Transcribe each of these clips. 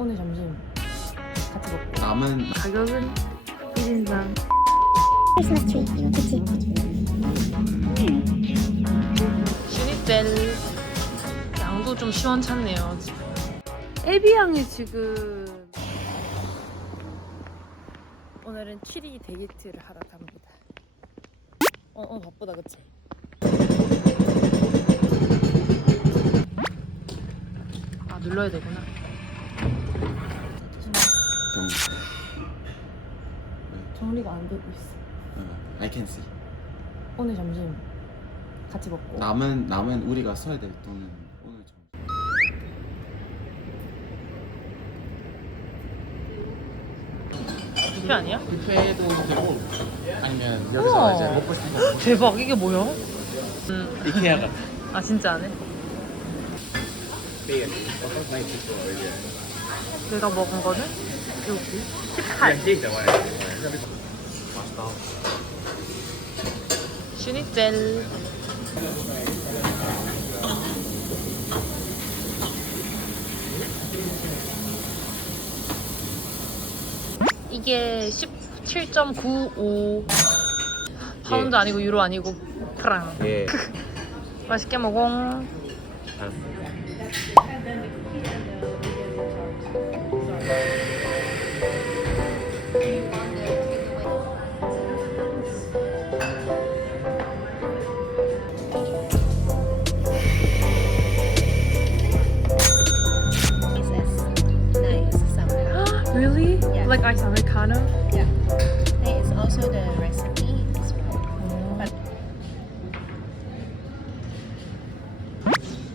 오늘 점심 같이 먹고 남은 가격은 1인당 크리스마스 트리 이거 그치? 슈니셀 양도 좀 시원찮네요. 에비앙이 지금 오늘은 취리 데이트를 하러 갑니다. 오늘 바쁘다 그치? 아 눌러야 되구나. 정리가 안 되고 있어. I can see. 오늘 점심 같이 먹고 남은 우리가 써야 될 돈은 오늘 좀. 뷔페 아니야? 뷔페도 되고 아니면 우와. 여기서 이제 먹고 싶은 거. 대박 이게 뭐야? 이케아 같아. 아 진짜 안 해? 내가 먹은 거는 여기 18 슈니셀 이게 17.95 파운드 아니고 유로 아니고 프랑. 예. 맛있게 먹어. Nice somehow. Really? Yeah. Like ice americano? Yeah. There is also the recipe as well.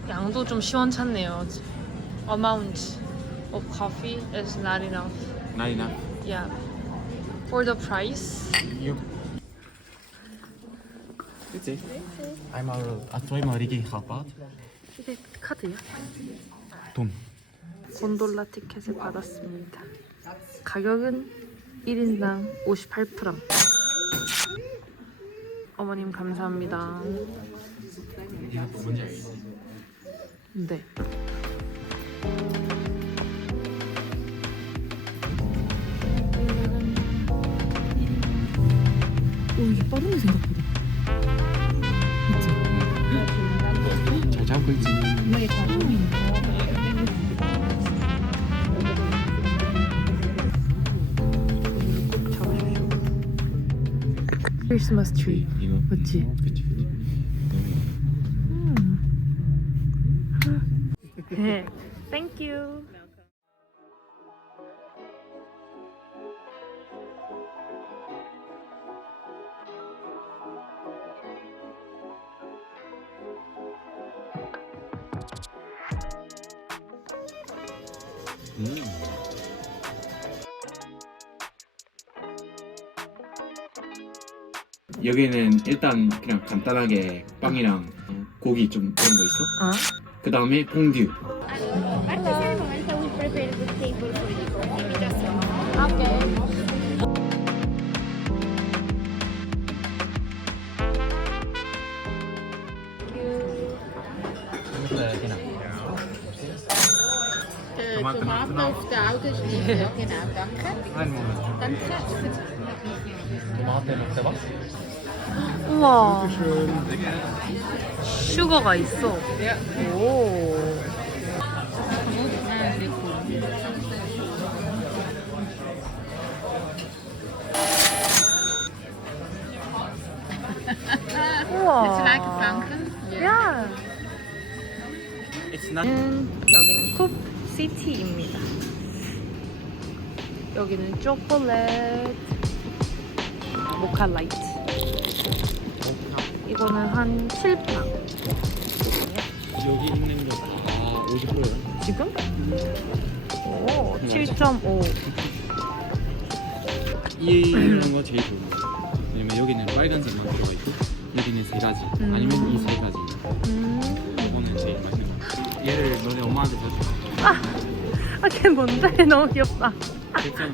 양도 좀 시원찮네요. Amount of coffee is not enough. Not enough. Yeah. For the price. You. 그치? 저희 머리기 가봐. 이게 카드야? 돈. 곤돌라 티켓을 받았습니다. 가격은 1인당 58프랑. 어머님 감사합니다. 이것도 뭔지 알겠지? 네. 오 이게 빠르네 생각보다. 잘 잡고 있지? 크리스마스 트리 이거. 맞지? 그치. 네. Thank you. 여기는 일단 그냥 간단하게 빵이랑 고기 좀 그런 거 있어. 아? 그 다음에 퐁듀. At the same moment, I will prepare the table for you. Maybe just one. Okay. Tomaten auf der Autoschnitte. Genau, danke. Einen Moment. Danke. Tomate noch der was? 우와. 슈거가 있어. 오. 우와. 야. It's not. 여기는 쿱 시티입니다. 여기는 초콜릿 모카 라이트. 이거는 한 7파. 여기 있는 거 50%야. 지금? 오, 7.5. 이런 거 제일 좋은 거. 왜냐면 여기는 빨간색만 들어가 있고 여기는 세 가지. 아니면 이 세 가지. 이거는 제일 맛있는 거. 얘를 너네 엄마한테 사줘. 걔 뭔데? 너무 귀엽다. 괜찮아.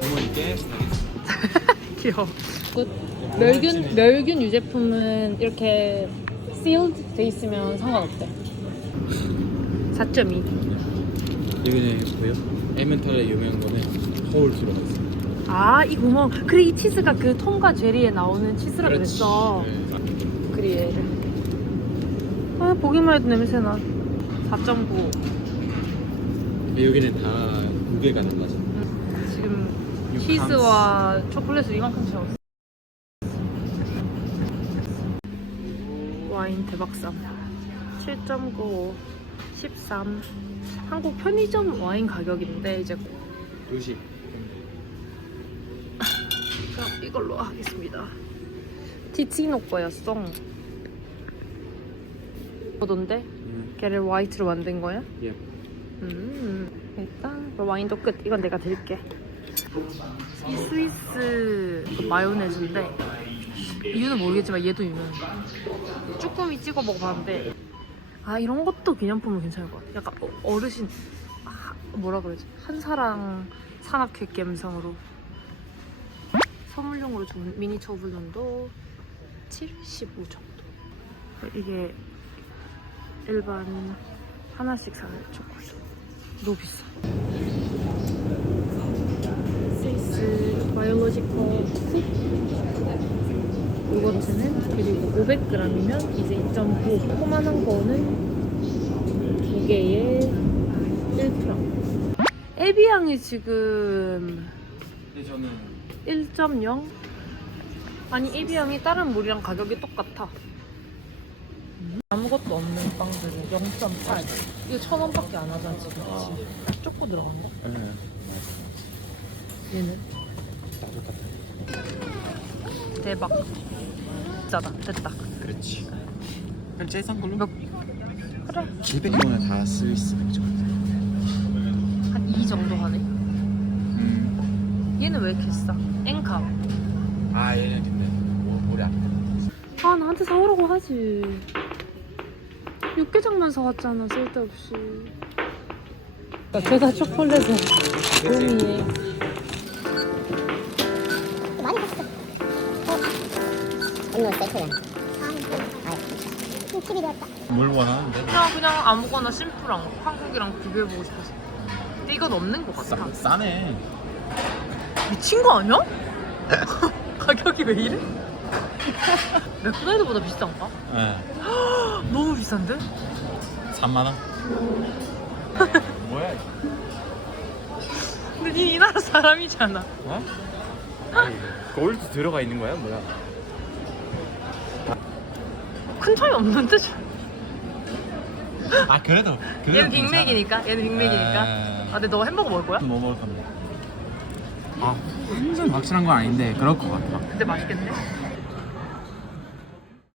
부모님께 사겠습니다. 귀여워. 멸균 유제품은 이렇게 sealed 돼 있으면 상관없대. 4.2. 여기는 보여? 에멘탈의 유명한 거는 허울 들어가 있어. 아, 이 구멍. 그래, 이 치즈가 그 톰과 제리에 나오는 치즈라 그렇지. 그랬어. 네. 그래. 아, 보기만 해도 냄새나. 4.9. 여기는 다 무게가 달라져. 지금 육 치즈와 초콜릿을 이만큼 채웠어. 와인 대박상. 7.95, 13. 한국 편의점 와인 가격인데 이제 도시. 그럼 이걸로 하겠습니다. 티치노 거였어. 어떤데? 걔를 화이트로 만든 거야? 예. 일단 와인도 끝. 이건 내가 드릴게. 이 스위스 마요네즈인데 이유는 모르겠지만 얘도 유명해. 쭈꾸미 찍어 먹어봤는데 아, 이런 것도 기념품은 괜찮을 것 같아. 약간 어르신 뭐라 그러지? 한사랑 산악회 감성으로 선물용으로 좋은 미니 초블론도 75 정도. 이게 일반 하나씩 사는 초콜릿. 너무 비싸. 스위스 바이올로지컬 쿡 요거트는 그리고 500g이면 이제 2.9. 조그만한 거는 2개에 1프랑. 에비앙이 지금 근데 저는 1.0? 아니, 에비앙이 다른 물이랑 가격이 똑같아. 아무것도 없는 빵들은 0.8. 이거 1,000원밖에 안 하잖아 지금. 그치? 쪼꼬 들어간 거? 네. 얘는? 다 똑같아. 대박. 짜다. 됐다. 그렇지. 그럼 제일 싼 걸로? 몇? 그래. 200원은 다 스위스 맥주. 한 2 정도 하네. 얘는 왜 이렇게 싸? 엔카. 아 얘는 근데 오래 안 돼. 아, 나한테 사오라고 하지. 육개장만 사왔잖아, 쓸데없이. 죄다 초콜릿은 봄이에. 많이 봤어. 언노 세트야. 팁이 되었다. 뭘 원하는데? 그냥 아무거나 심플한 거. 한국이랑 비교해보고 싶어서. 근데 이건 없는 것 같아. 싸네. 미친 거 아니야? 가격이 왜 이래? 맥도날드보다 비싼가? 네. 너무 비싼데? 3만 원. 뭐야? 이거? 근데 니 이 나라 사람이잖아. 어? 아니, 골드 들어가 있는 거야? 뭐야? 큰 차이 없는데? 아 그래도 얘는 빅맥이니까. 얘는 빅맥이니까. 아, 근데 너 햄버거 먹을 거야? 뭐 먹을 건데? 아 완전 확실한 건 아닌데 그럴 것 같아. 근데 맛있겠네.